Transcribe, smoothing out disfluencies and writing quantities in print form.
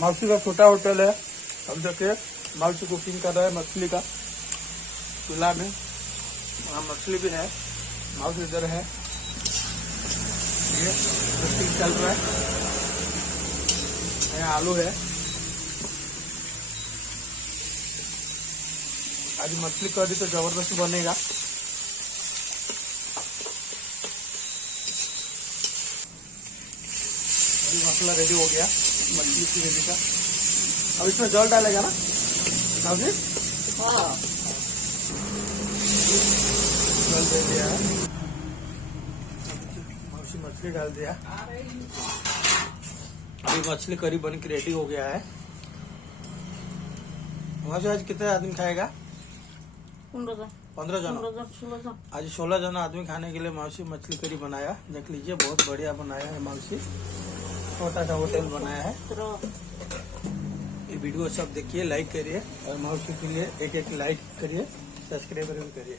मौसी का छोटा होटल है। अब देखिए मौसी कुकिंग कर रहा है मछली का चूल्हा में। वहाँ मछली भी है। मौसी इधर है, ये कुकिंग चल रहा है। यहाँ आलू है। आज मछली करी तो जबरदस्त बनेगा। अभी मसाला रेडी हो गया मछली की रेडी का। अब इसमें जल डालेगा ना अभी? हाँ, जल दे दिया है। मछली डाल दिया। अभी मछली करी बन के रेडी हो गया है। वहाँ से आज कितने आदमी खाएगा? 15 जन। 16 आज 16 जन आदमी खाने के लिए मौसी मछली करी बनाया। देख लीजिए बहुत बढ़िया बनाया है मौसी। छोटा सा होटल बनाया है। ये वीडियो सब देखिए, लाइक करिए और मौसी के लिए एक लाइक करिए, सब्सक्राइब भी करिए।